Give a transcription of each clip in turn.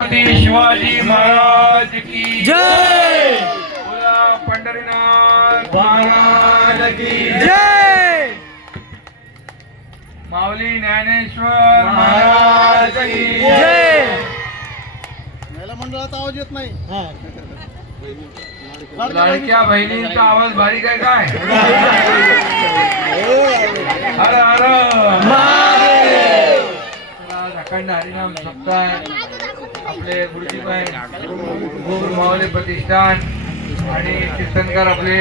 शिवाजी महाराज की जय। बोला पंढरीनाथ महाराज की जय। माऊली ज्ञानेश्वर महाराज की जय। महिला मंडळात आवाज येत नाही. लाडक्या बहिणींचा आवाज बारीक आहे काय? हर हर महादेव। आज अखंड हरिनाम सप्ताह आपले गुरुजीबाई गुरु माऊली प्रतिष्ठान आणि कीर्तनकार आपले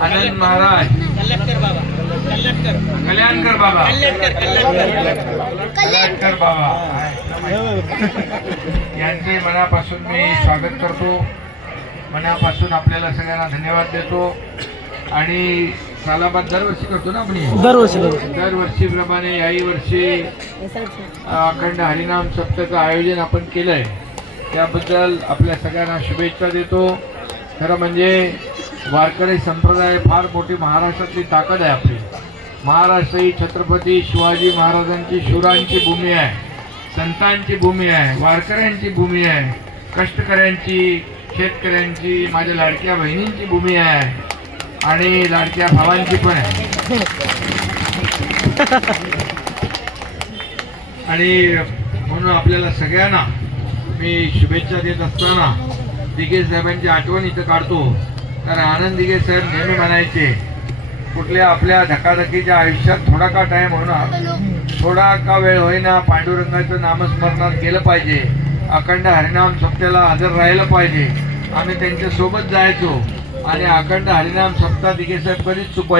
आनंद महाराज कल्याणकर बाबा यांचे मनापासून मी स्वागत करतो. मनापासून आपल्याला सगळ्यांना धन्यवाद देतो. आणि सालाबाद दरवर्षी करतो ना आपण, दरवर्षीप्रमाणे याही वर्षी अखंड हरिनाम सप्ताहाचं आयोजन आपण केलंय. त्याबद्दल आपल्या सगळ्यांना शुभेच्छा देतो. खरं म्हणजे वारकरी संप्रदाय फार मोठी महाराष्ट्रातली ताकद आहे आपली. महाराष्ट्र ही छत्रपती शिवाजी महाराजांची शूरांची भूमी आहे, संतांची भूमी आहे, वारकऱ्यांची भूमी आहे, कष्टकऱ्यांची, शेतकऱ्यांची, माझ्या लाडक्या बहिणींची भूमी आहे आणि लाडक्या भावांची पण आहे. आणि म्हणून आपल्याला सगळ्यांना मी शुभेच्छा देत असताना दिघे साहेबांची आठवण इथं काढतो. तर आनंद दिघे साहेब नेहमी म्हणायचे, कुठल्या आपल्या धकाधकीच्या आयुष्यात थोडा का टाइम होणार, थोडा का वेळ होईना पांडुरंगाचं नामस्मरणात गेलं पाहिजे, अखंड हरिनाम सप्त्याला हजर राहिलं पाहिजे. आम्ही त्यांच्या सोबत जायचो आणि अखंड हरिनाम सप्ताह दिघे साहेब कधीच चुकवायचे